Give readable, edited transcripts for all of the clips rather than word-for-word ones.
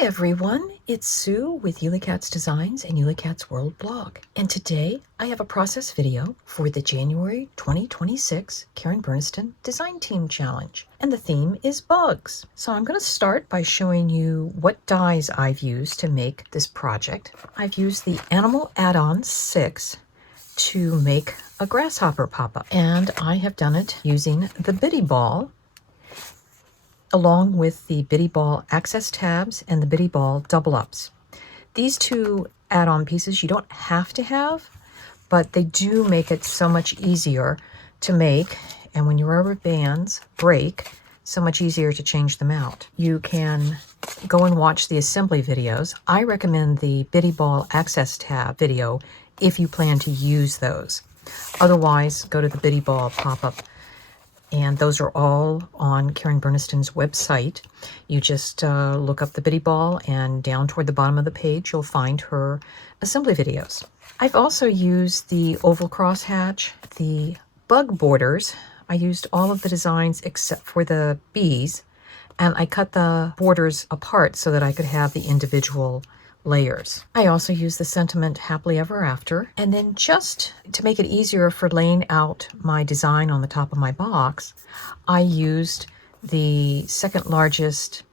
Hi everyone, it's Sue with Ully Cat's Designs and Ully Cat's World blog. And today I have a process video for the January 2026 Karen Burniston Design Team Challenge. And the theme is bugs. So I'm going to start by showing you what dies I've used to make this project. I've used the Animal Add-on 6 to make a grasshopper pop-up. And I have done it using the Bitty Ball along with the Bitty Ball access tabs and the Bitty Ball double ups. These two add-on pieces you don't have to have, but they do make it so much easier to make, and when your rubber bands break, so much easier to change them out. You can go and watch the assembly videos. I recommend the Bitty Ball access tab video if you plan to use those. Otherwise, go to the Bitty Ball pop-up, and those are all on Karen Burniston's website. You just look up the Bitty Ball, and down toward the bottom of the page, you'll find her assembly videos. I've also used the oval crosshatch, the bug borders. I used all of the designs except for the bees, and I cut the borders apart so that I could have the individual layers. I also used the sentiment Happily Ever After, and then just to make it easier for laying out my design on the top of my box, I used the second largest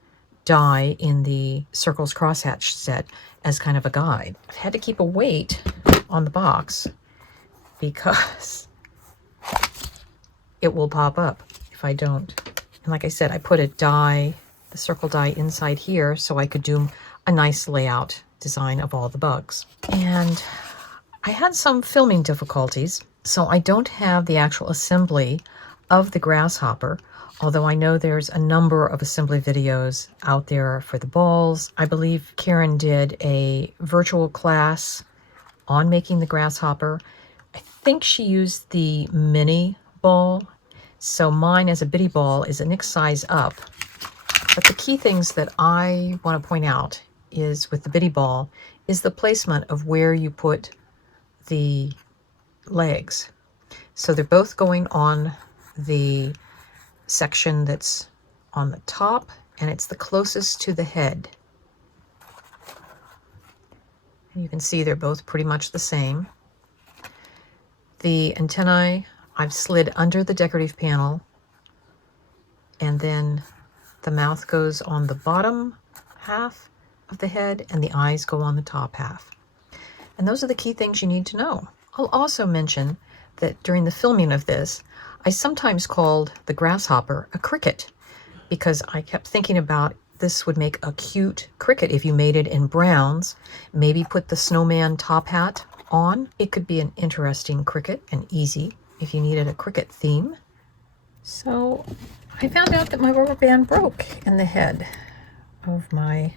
die in the Circles crosshatch set as kind of a guide. I've had to keep a weight on the box because it will pop up if I don't. And like I said, I put a die, the circle die, inside here so I could do a nice layout design of all the bugs. And I had some filming difficulties, so I don't have the actual assembly of the grasshopper, although I know there's a number of assembly videos out there for the balls. I believe Karen did a virtual class on making the grasshopper. I think she used the mini ball, so mine as a Bitty Ball is a next size up. But the key things that I want to point out is with the Bitty Ball is the placement of where you put the legs. So they're both going on the section that's on the top, and it's the closest to the head. And you can see they're both pretty much the same. The antennae I've slid under the decorative panel, and then the mouth goes on the bottom half of the head and the eyes go on the top half. And those are the key things you need to know. I'll also mention that during the filming of this, I sometimes called the grasshopper a cricket because I kept thinking about this would make a cute cricket if you made it in browns. Maybe put the snowman top hat on. It could be an interesting cricket and easy if you needed a cricket theme. So I found out that my rubber band broke in the head of my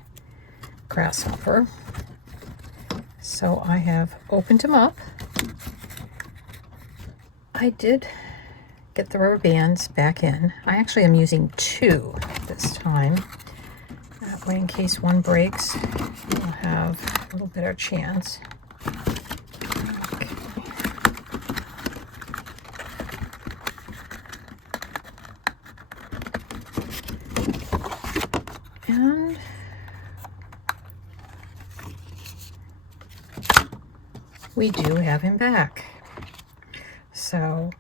grasshopper. So I have opened him up. I did get the rubber bands back in. I actually am using two this time. That way, in case one breaks, we'll have a little better chance. Okay. And we do have him back. So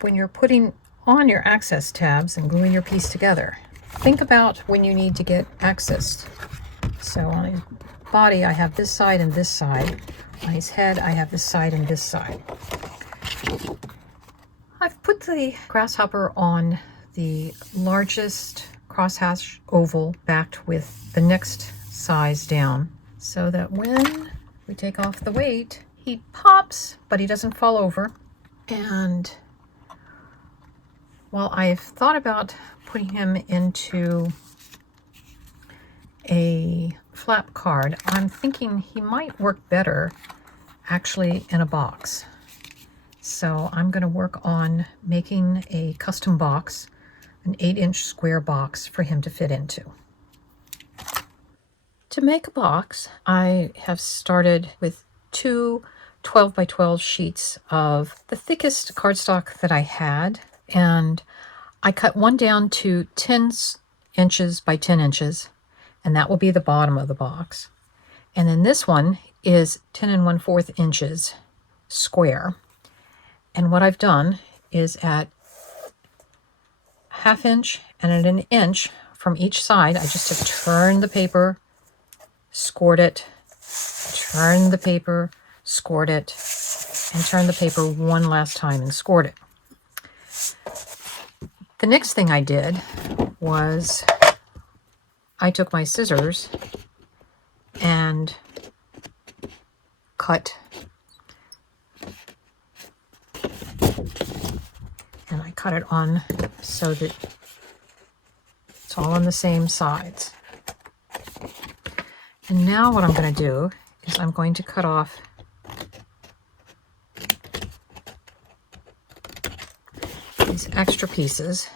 when you're putting on your access tabs and gluing your piece together, think about when you need to get access. So on his body, I have this side and this side. On his head, I have this side and this side. I've put the grasshopper on the largest crosshatch oval backed with the next size down so that when we take off the weight, he pops, but he doesn't fall over. And while I've thought about putting him into a flap card, I'm thinking he might work better actually in a box. So I'm going to work on making a custom box, an 8-inch square box for him to fit into. To make a box, I have started with two 12 by 12 sheets of the thickest cardstock that I had, and I cut one down to 10 inches by 10 inches and that will be the bottom of the box. And then this one is 10 1/4 inches square. And what I've done is at 1/2 inch and at 1 inch from each side, I just have turned the paper, scored it, turned the paper, scored it, and turned the paper one last time and scored it. The next thing I did was I took my scissors and cut, and I cut it on so that it's all on the same sides. And now what I'm going to do is I'm going to cut off these extra pieces.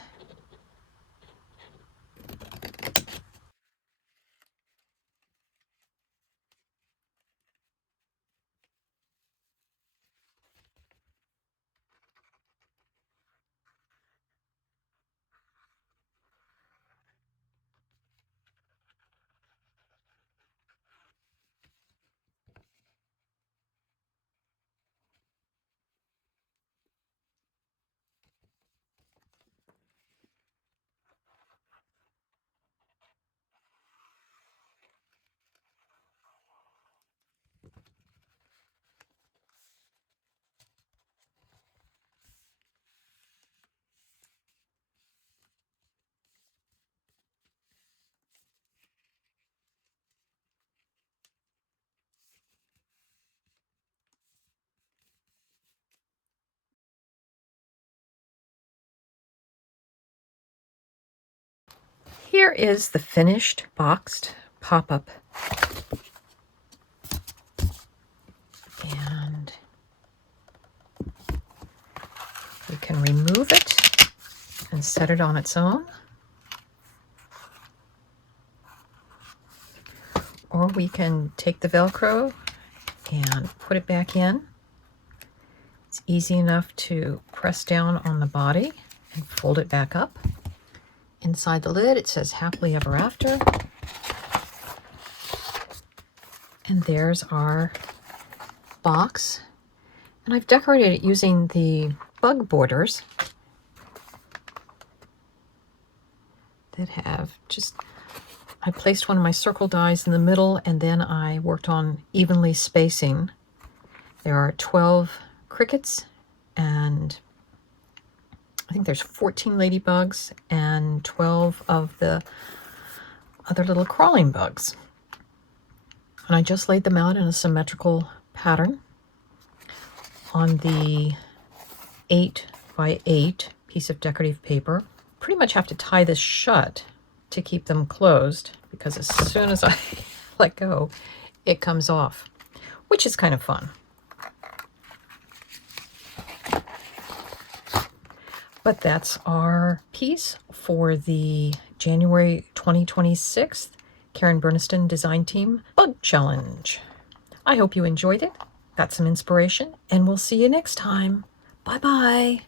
Here is the finished boxed pop-up. And we can remove it and set it on its own. Or we can take the Velcro and put it back in. It's easy enough to press down on the body and fold it back up. Inside the lid, it says Happily Ever After. And there's our box. And I've decorated it using the bug borders that have just, I placed one of my circle dies in the middle, and then I worked on evenly spacing. There are 12 crickets, and I think there's 14 ladybugs and 12 of the other little crawling bugs. And I just laid them out in a symmetrical pattern on the 8 by 8 piece of decorative paper. Pretty much have to tie this shut to keep them closed, because as soon as I let go, it comes off, which is kind of fun. But that's our piece for the January 2026 Karen Burniston Design Team Bug Challenge. I hope you enjoyed it, got some inspiration, and we'll see you next time. Bye-bye.